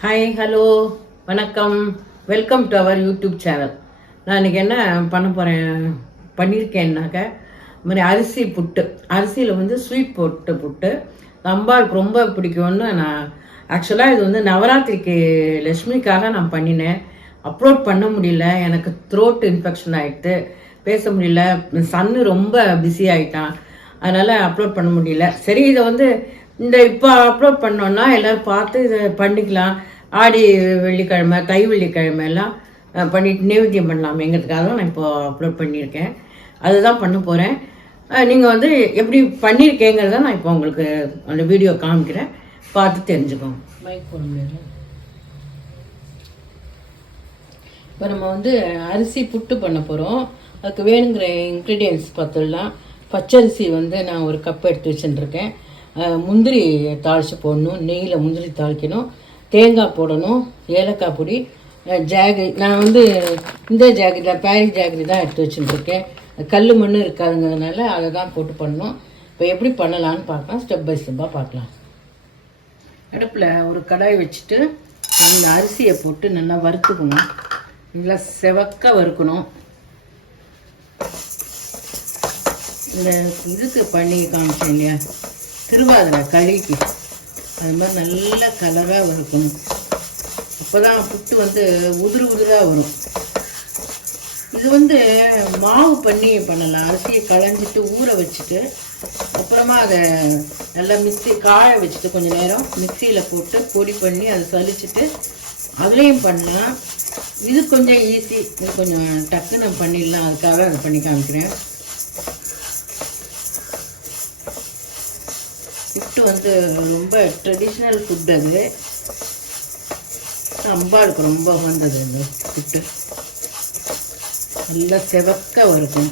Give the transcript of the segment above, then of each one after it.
Hi hello வணக்கம், welcome to our YouTube channel. நான் இன்றைக்கி என்ன பண்ணியிருக்கேன்னாக்க இந்த மாதிரி அரிசி புட்டு, அரிசியில் வந்து ஸ்வீட் போட்டு புட்டு அம்பாளுக்கு ரொம்ப பிடிக்கும்னு நான் ஆக்சுவலாக இது வந்து நவராத்திரிக்கு லட்சுமிக்காக நான் பண்ணினேன். அப்லோட் பண்ண முடியல, எனக்கு த்ரோட் இன்ஃபெக்ஷன் ஆகிடுது, பேச முடியல. சன்னு ரொம்ப பிஸி ஆகிட்டான், அதனால் அப்லோட் பண்ண முடியல. சரி, இதை வந்து இப்போ அப்லோட் பண்ணோன்னா எல்லோரும் பார்த்து இதை பண்ணிக்கலாம். ஆடி வெள்ளிக்கிழமை, தை வெள்ளிக்கிழமை எல்லாம் பண்ணிட்டு நைவேத்தியம் பண்ணலாமேங்கிறதுக்காக தான் நான் இப்போ அப்லோட் பண்ணியிருக்கேன். அதுதான் பண்ண போகிறேன். நீங்கள் வந்து எப்படி பண்ணியிருக்கேங்கிறத நான் இப்போ உங்களுக்கு அந்த வீடியோ காமிக்கிறேன், பார்த்து தெரிஞ்சுக்கோங்க. மைக் போட முடியாது. இப்போ நம்ம வந்து அரிசி புட்டு பண்ண போகிறோம். அதுக்கு வேணுங்கிற இன்க்ரீடியன்ஸ் பார்த்துடலாம். பச்சரிசி வந்து நான் ஒரு கப் எடுத்து வச்சுட்டுருக்கேன். முந்திரி தாளித்து போடணும், நெய்யில் முந்திரி தாளிக்கணும், தேங்காய் போடணும், ஏலக்காய் பொடி, ஜாகரி. நான் வந்து இந்த ஜாகரியில் பேரி ஜாகரி தான் எடுத்து வச்சுட்டுருக்கேன். கல் மண் இருக்காதுங்கிறதுனால அதை தான் போட்டு பண்ணணும். இப்போ எப்படி பண்ணலான்னு பார்க்கலாம், ஸ்டெப் பை ஸ்டெப்பாக பார்க்கலாம். அடுப்பில் ஒரு கடாய் வச்சுட்டு இந்த அரிசியை போட்டு நல்லா வறுத்துக்கணும். நல்லா செவக்க வறுக்கணும். இந்த இதுக்கு பண்ணி காமிச்சேன் இல்லையா, திருவாதிரை களிக்கு, அது மாதிரி நல்ல கலராக வறுக்கணும். அப்போ தான் புட்டு வந்து உதிராக வரும். இது வந்து மாவு பண்ணலாம். அரிசியை களைஞ்சிட்டு ஊற வச்சுட்டு அப்புறமா அதை நல்லா காய வச்சுட்டு கொஞ்சம் நேரம் மிக்சியில் போட்டு பொடி பண்ணி அதை சலிச்சுட்டு அதுலேயும் பண்ணலாம். இது கொஞ்சம் ஈஸி, இது கொஞ்சம் டக்குன்னு பண்ணிடலாம். அதுக்காக அதை பண்ணி காமிக்கிறேன். புட்டு வந்து ரொம்ப ட்ரெடிஷ்னல் ஃபுட். அது அம்பாளுக்கு ரொம்ப உகந்தது. அந்த புட்டு நல்லா செவக்க வறுக்கும்,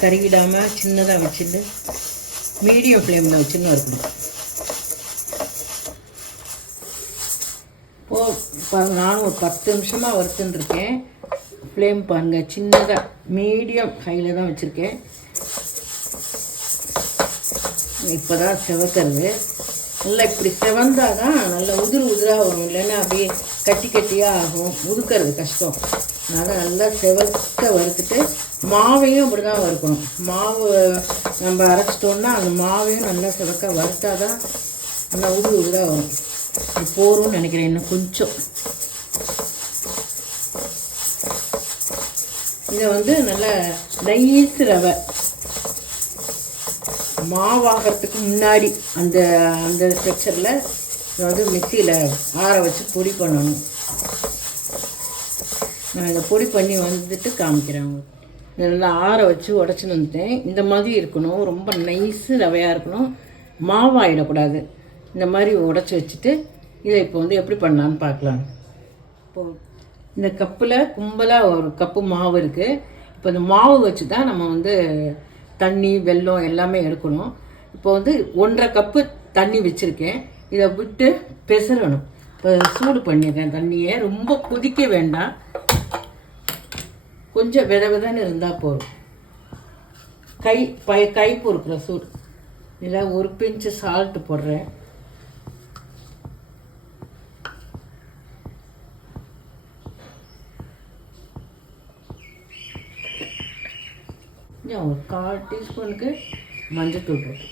கருகிடாமல் சின்னதாக வச்சுட்டு மீடியம் ஃப்ளேமில் வச்சுன்னு வறுக்கணும். நானும் ஒரு 10 நிமிஷமாக வறுத்துட்டுருக்கேன். ஃப்ளேம் பாருங்கள், சின்னதாக மீடியம் ஹையில் தான் வச்சுருக்கேன். இப்போ தான் செவக்கிறது. நல்லா இப்படி செவந்தால் தான் நல்லா உதிராக வரும், இல்லைன்னா அப்படியே கட்டியாக ஆகும், உதுக்கிறது கஷ்டம். அதனால் நல்லா செவக்க வறுத்துட்டு மாவையும் அப்படி தான் வறுக்கணும். மாவு நம்ம அரைச்சிட்டோன்னா அந்த மாவையும் நல்லா செவக்க வறுத்தா தான் நல்லா உதிராக வரும். போரும்னு நினைக்கிறேன், இன்னும் கொஞ்சம். இதை வந்து நல்லா நைஸ் ரவை மாவாகிறதுக்கு முன்னாடி அந்த அந்த ஸ்ட்ரக்சரில் வந்து மிக்சியில் ஆற வச்சு பொடி பண்ணணும். நான் இதை பொடி பண்ணி வந்துட்டு காமிக்கிறேன் உங்களுக்கு. நல்லா ஆற வச்சு உடச்சின்னு வந்துட்டேன். இந்த மாதிரி இருக்கணும், ரொம்ப நைஸு ரவையாக இருக்கணும், மாவாயிடக்கூடாது. இந்த மாதிரி உடச்சி வச்சுட்டு இதை இப்போ வந்து எப்படி பண்ணலான்னு பார்க்கலாம். இப்போது இந்த கப்பில் கும்பலாக ஒரு கப்பு மாவு இருக்குது. இப்போ இந்த மாவு வச்சு தான் நம்ம வந்து தண்ணி, வெல்லம் எல்லாமே எடுக்கணும். இப்போ வந்து 1.5 கப்பு தண்ணி வச்சுருக்கேன். இதை விட்டு பெசரணும். இப்போ சூடு பண்ணிடுறேன் தண்ணியை. ரொம்ப கொதிக்க வேண்டாம், கொஞ்சம் விதன்னு இருந்தால் போதும். கை பொறுக்கிற சூடு. இதில் 1 பிஞ்சு சால்ட்டு போடுறேன். ஒரு 1/4 டீஸ்பூனுக்கு மஞ்சத்தூள் போட்டு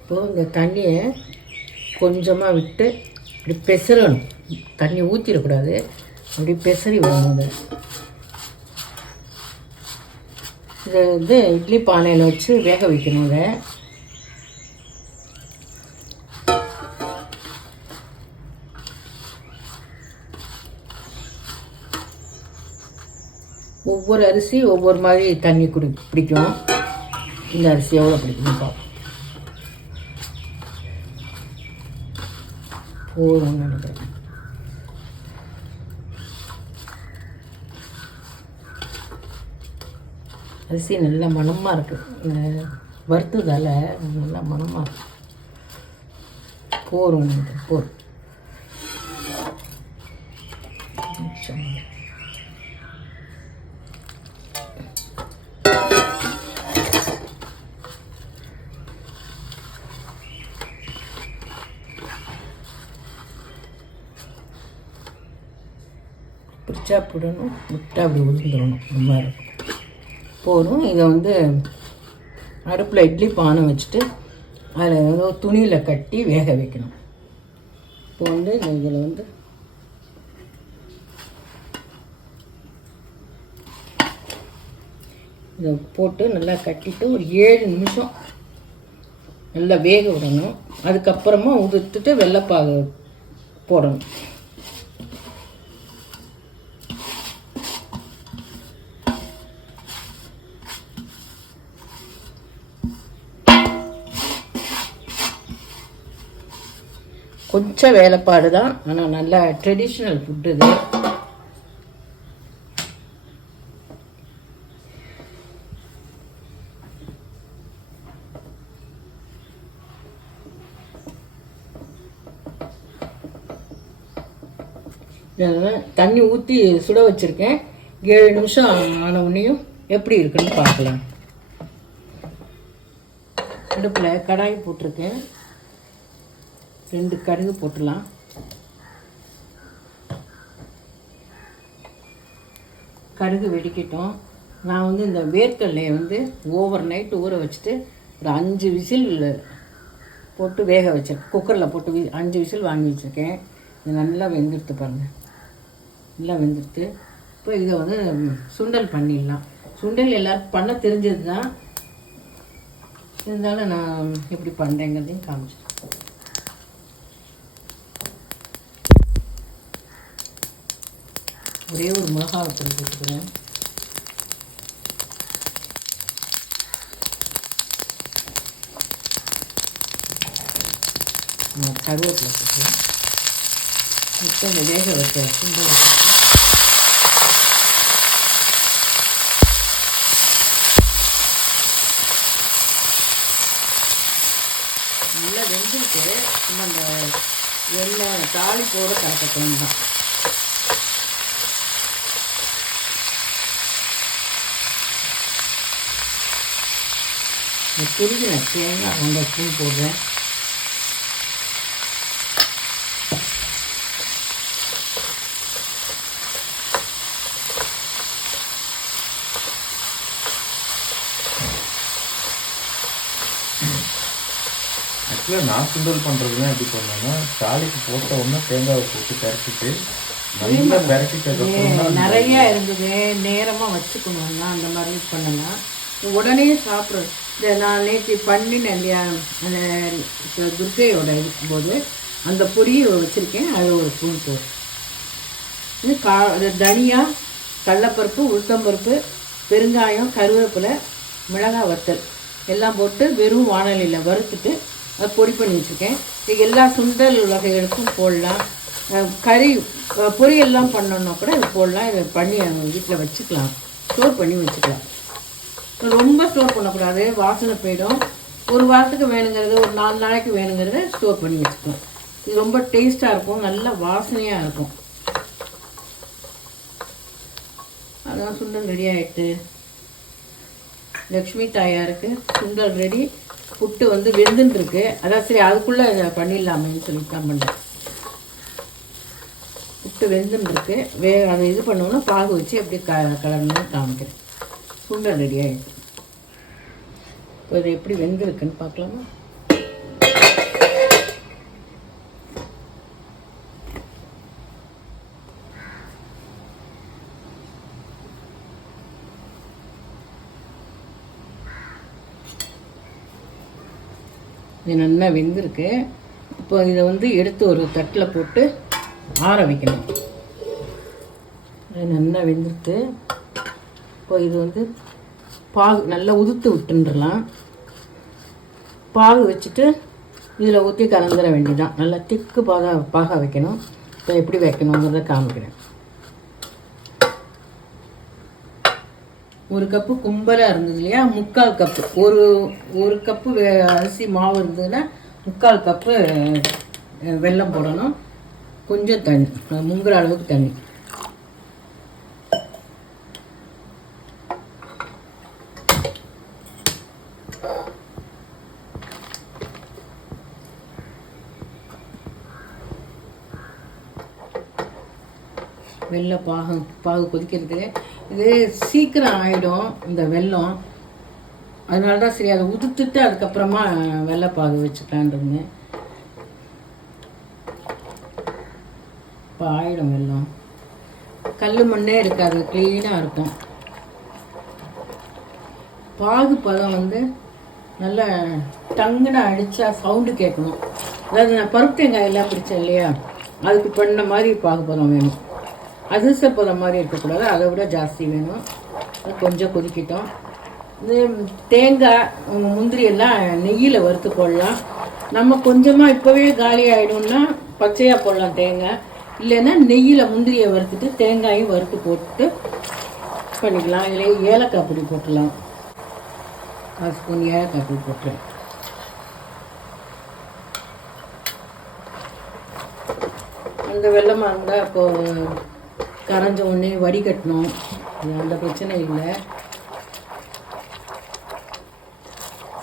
இப்போது இந்த தண்ணியை கொஞ்சமாக விட்டு இப்படி பெசரணும். தண்ணி ஊற்றிடக்கூடாது, அப்படி பெசரி விடணும். இதை வந்து இட்லி பானையில் வச்சு வேக வைக்கணும். இதை ஒவ்வொரு அரிசி ஒவ்வொரு மாதிரி தண்ணி பிடிக்கும். இந்த அரிசி எவ்வளோ பிடிக்கும் பார்ப்போம். போதும்னு நினைக்கிறேன். அரிசி நல்ல மணமாக இருக்குது, வறுத்ததால் நல்லா மணமாக இருக்கு. போதும் நினைக்கிறேன், போதும். வச்சா போடணும், விட்டால் அப்படி உளுந்துடணும். இந்த மாதிரி போதும். இதை வந்து அடுப்பில் இட்லி பானை வச்சுட்டு அதில் ஏதோ துணியில் கட்டி வேக வைக்கணும். இப்போ வந்து இதில் வந்து இதை போட்டு நல்லா கட்டிட்டு ஒரு 7 நிமிஷம் நல்லா வேக விடணும். அதுக்கப்புறமா உதுத்துட்டு வெள்ளைப்பாகு போடணும். கொஞ்சம் வேலைப்பாடு தான், ஆனால் நல்லா ட்ரெடிஷ்னல் ஃபுட்டு இது. தண்ணி ஊற்றி சுட வச்சுருக்கேன். 7 நிமிஷம் ஆன உடனேயும் எப்படி இருக்குன்னு பார்க்கலாம். அடுப்பில் கடாய் போட்டிருக்கேன். 2 கடுகு போட்டுடலாம். கடுகு வெடிக்கட்டும். நான் வந்து இந்த வேர்க்கடலையை வந்து ஓவர் நைட் ஊற வச்சுட்டு ஒரு 5 விசில் போட்டு வேக வச்சேன். குக்கரில் போட்டு 5 விசில் வாங்கி வச்சுருக்கேன். இது நல்லா வெந்துடுத்து பாருங்கள், நல்லா வெந்துடுத்து. இப்போ இதை வந்து சுண்டல் பண்ணிடலாம். சுண்டல் எல்லோரும் பண்ண தெரிஞ்சது தான், இருந்தாலும் நான் எப்படி பண்ணுறேங்கிறதையும் காமிச்சிட்டேன். ஒரே ஒரு மிளகாவத்தூள் போட்டுக்கிறேன். கருவேப்பிலை போட்டுக்கிறேன். இப்போ இந்த வேக வச்ச சுண்டல் நல்லா வெந்துட்டு நம்ம அந்த எண்ணெய் தாளிப்போட கலக்கட்டும் தான். துருகின தேங்காய் 1 ஸ்பூன் போடுறேன். ஆக்சுவலாக நான் சுண்டல் பண்ணுறதுலாம் எப்படி பண்ணேன்னா, தாளிக்கு போட்ட உடனே தேங்காவை போட்டு பரட்டிட்டு நல்லா பரட்டிட்டு நிறையா இருந்தது, நேரமாக வச்சுக்கணும்னா அந்த மாதிரி பண்ணலாம். உடனே சாப்பிட்றது. இந்த நான் நேற்று பண்ணினேன் இல்லையா, அந்த துர்க்கையோட இருக்கும்போது அந்த பொடியை வச்சுருக்கேன். அது ஒரு ஸ்பூன் போடும். இது தனியா, கடலைப்பருப்பு, உளுத்தம்பருப்பு, பெருங்காயம், கருவேப்பிலை, மிளகாய் வத்தல் எல்லாம் போட்டு வெறும் வானலியில் வறுத்துட்டு அதை பொடி பண்ணி வச்சுருக்கேன். இது எல்லா சுண்டல் வகைகளுக்கும் போடலாம். கறி பொரியெல்லாம் பண்ணோன்னா கூட இது போடலாம். இதை பண்ணி வீட்டில் வச்சுக்கலாம், ஸ்டோர் பண்ணி வச்சுக்கலாம். ரொம்ப ஸ்டோர் பண்ணக்கூடாது, வாசனை போயிடும். ஒரு வாரத்துக்கு வேணுங்கிறது, ஒரு 4 நாளைக்கு வேணுங்கிறத ஸ்டோர் பண்ணி வச்சுக்கலாம். இது ரொம்ப டேஸ்ட்டாக இருக்கும், நல்ல வாசனையாக இருக்கும். அதான் சுண்டல் ரெடி ஆகிட்டு. லக்ஷ்மி தாயாருக்கு சுண்டல் ரெடி. புட்டு வந்து வெந்துட்டுருக்கு. அதான் சரி அதுக்குள்ளே இதை பண்ணிடலாமேன்னு சொல்லிட்டு தான் பண்ணுறேன். புட்டு வெந்துட்டுருக்கு. அதை இது பண்ணோன்னா பாகு வச்சு எப்படி கலர்னு காமிக்கிறேன். சுண்டல் ரெடி ஆகிடுச்சு. இப்போ இது எப்படி வெந்திருக்குன்னு பார்க்கலாமா? இது நல்லா வெந்திருக்கு. இப்போ இதை வந்து எடுத்து ஒரு தட்டில் போட்டு ஆற வைக்கணும். இது நல்லா வெந்துருக்கு. இப்போ இது வந்து பாகு நல்லா உதுத்து விட்டுன்றலாம். பாகு வச்சுட்டு இதில் ஊற்றி கலந்துட வேண்டியதான். நல்லா திக்கு பாக வைக்கணும். இப்போ எப்படி வைக்கணுங்கிறத காமிக்கிறேன். 1 கப்பு கும்பலாக இருந்தது இல்லையா, 3/4 கப்பு. ஒரு கப்பு அரிசி மாவு இருந்ததுன்னா 3/4 கப்பு வெல்லம் போடணும். கொஞ்சம் தண்ணி, முங்குற அளவுக்கு தண்ணி. வெள்ளை பாகு கொதிக்கிறது. இது சீக்கிரம் ஆகிடும் இந்த வெல்லம், அதனால தான் சரி அதை உதுத்துட்டு அதுக்கப்புறமா வெள்ளைப்பாகு வச்சுக்கலான்றது. இப்போ ஆயிடும் வெல்லம், கல் மண்ணே இருக்காது, க்ளீனாக இருக்கும். பாகு பதம் வந்து நல்லா டங்குன்னு அடித்தா சவுண்டு கேட்கணும். அதாவது நான் பருப்பு தேங்காய் எல்லாம் பிடிச்சேன் இல்லையா, அதுக்கு பண்ண மாதிரி பாகு பதம் வேணும். அதிர்ச பதம் மாதிரி இருக்கக்கூடாது, அதை விட ஜாஸ்தி வேணும். கொஞ்சம் கொதிக்கிட்டோம். இது தேங்காய் முந்திரி எல்லாம் நெய்யில் வறுத்து போடலாம். நம்ம கொஞ்சமாக இப்போவே காலி ஆகிடும்னா பச்சையாக போடலாம் தேங்காய், இல்லைன்னா நெய்யில் முந்திரியை வறுத்துட்டு தேங்காயும் வறுத்து போட்டு பண்ணிக்கலாம். இதில் ஏலக்காய் பொடி போட்டுடலாம், 1 ஸ்பூன் ஏலக்காய் பொடி போட்டுருவேன். அந்த வெள்ளமாக இருந்தால் இப்போது கரைஞ்ச உடனே வடிகட்டணும், அந்த பிரச்சனை இல்லை,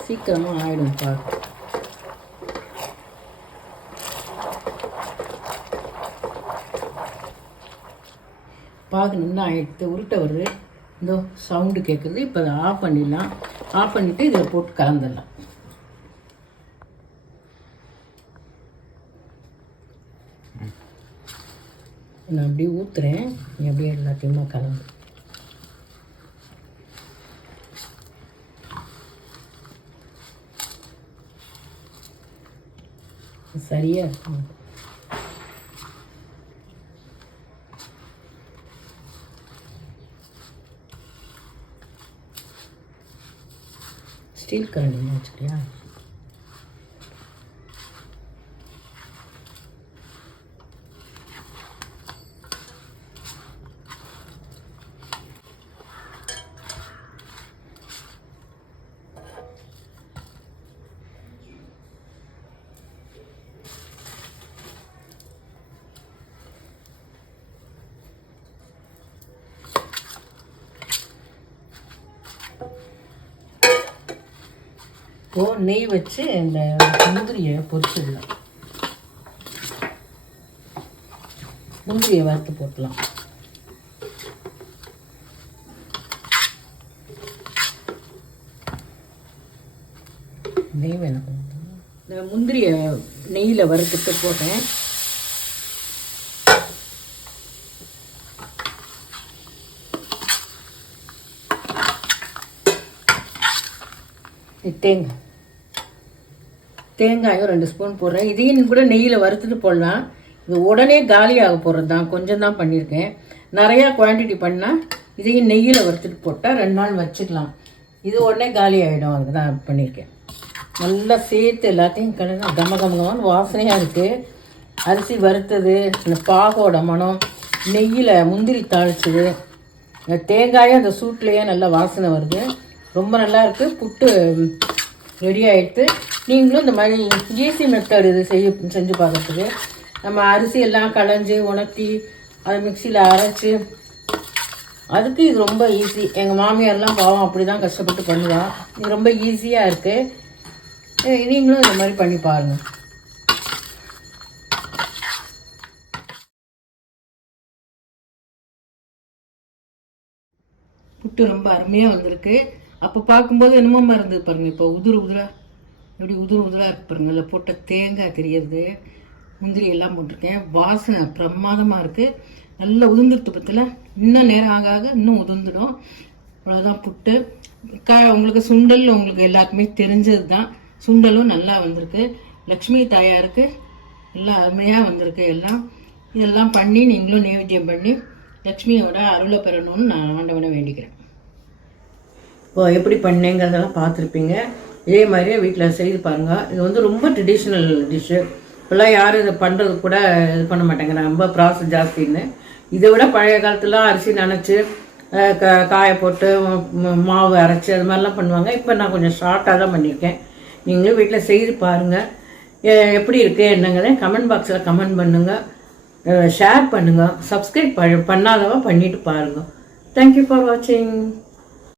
சீக்கிரமாக ஆகிடும் பாகு. பாகு நல்லா ஆகிடுத்து, உருட்டை வருது, இந்த சவுண்டு கேட்குறது. இப்போ அதை ஆஃப் பண்ணிடலாம். ஆஃப் பண்ணிவிட்டு இதில் போட்டு கலந்துடலாம். நான் அப்படியே ஊற்றுறேன், நீ அப்படியே எல்லாத்தையுமா கலந்து. சரியாக இருக்கும். ஸ்டீல் கரண்டி வச்சுக்கிறியா? இப்போது நெய் வச்சு இந்த முந்திரியை பொரிச்சிடலாம். முந்திரியை வறுத்து போட்டலாம். நெய் வேணும். இந்த முந்திரியை நெய்யில் வறுத்துட்டு போட்டேன். தேங்காயும் 2 ஸ்பூன் போடுறேன். இதையும் கூட நெய்யில் வறுத்துட்டு போடலாம். இது உடனே காலியாக போடுறது தான், கொஞ்சம் தான் பண்ணியிருக்கேன். நிறையா குவான்டிட்டி பண்ணால் இதையும் நெய்யில் வறுத்துட்டு போட்டால் 2 நாள் வச்சுக்கலாம். இது உடனே காலி ஆகிடும், அதுக்கு தான் பண்ணியிருக்கேன். நல்லா சேர்த்து எல்லாத்தையும் கலந்து கமகமகமான வாசனையாக இருக்குது. அரிசி வறுத்தது, இந்த பாகோட மனம், நெய்யில் முந்திரி தாளிச்சது, இந்த தேங்காயும் அந்த சூட்லேயே நல்லா வாசனை வருது. ரொம்ப நல்லா இருக்குது. புட்டு ரெடி ஆகிடுது. நீங்களும் இந்த மாதிரி ஈஸி மெத்தட் இது செஞ்சு பார்க்குறதுக்கு. நம்ம அரிசி எல்லாம் களைஞ்சி உணர்த்தி அதை மிக்சியில் அரைச்சி, அதுக்கு இது ரொம்ப ஈஸி. எங்கள் மாமியார்லாம் பாவம் அப்படி தான் கஷ்டப்பட்டு பண்ணுவாள். இது ரொம்ப ஈஸியாக இருக்குது. நீங்களும் இந்த மாதிரி பண்ணி பாருங்கள். புட்டு ரொம்ப அருமையாக வந்திருக்கு. அப்போ பார்க்கும்போது என்னமோ இருந்தது பாருங்கள். இப்போ உதிராக எப்படி உதிராக இருக்கு பாருங்கள். அதில் போட்ட தேங்காய் தெரியறது, முந்திரி எல்லாம் போட்டிருக்கேன். வாசனை பிரமாதமாக இருக்குது. நல்லா உதிர்ந்துட்டு பற்றில இன்னும் நேரம் ஆக ஆக இன்னும் உதிர்ந்துடும். அவ்வளோதான் புட்டு. உங்களுக்கு சுண்டல் உங்களுக்கு எல்லாருக்குமே தெரிஞ்சது தான். சுண்டலும் நல்லா வந்திருக்கு. லக்ஷ்மி தாயாருக்கு எல்லாம் அருமையாக வந்திருக்கு. இதெல்லாம் பண்ணி நீங்களும் நைவேத்தியம் பண்ணி லக்ஷ்மியோட அருளை பெறணும்னு நான் ஆண்டவனை வேண்டிக்கிறேன். இப்போ எப்படி பண்ணேங்கிறதெல்லாம் பார்த்துருப்பீங்க. இதே மாதிரியே வீட்டில் செய்து பாருங்கள். இது வந்து ரொம்ப ட்ரெடிஷ்னல் டிஷ்ஷு. இப்போல்லாம் யாரும் இதை பண்ணுறது கூட இது பண்ண மாட்டேங்க, ரொம்ப ப்ராசஸ் ஜாஸ்தின்னு. இதை விட பழைய காலத்துலாம் அரிசி நனைச்சி காய போட்டு மாவு அரைச்சி அது மாதிரிலாம் பண்ணுவாங்க. இப்போ நான் கொஞ்சம் ஷார்ட்டாக தான் பண்ணியிருக்கேன். நீங்களும் வீட்டில் செய்து பாருங்கள். எப்படி இருக்குது என்னங்கிறத கமெண்ட் பாக்ஸில் கமெண்ட் பண்ணுங்கள், ஷேர் பண்ணுங்கள், சப்ஸ்கிரைப் பண்ணாதவா பண்ணிவிட்டு பாருங்கள். தேங்க்யூ ஃபார் வாட்சிங்.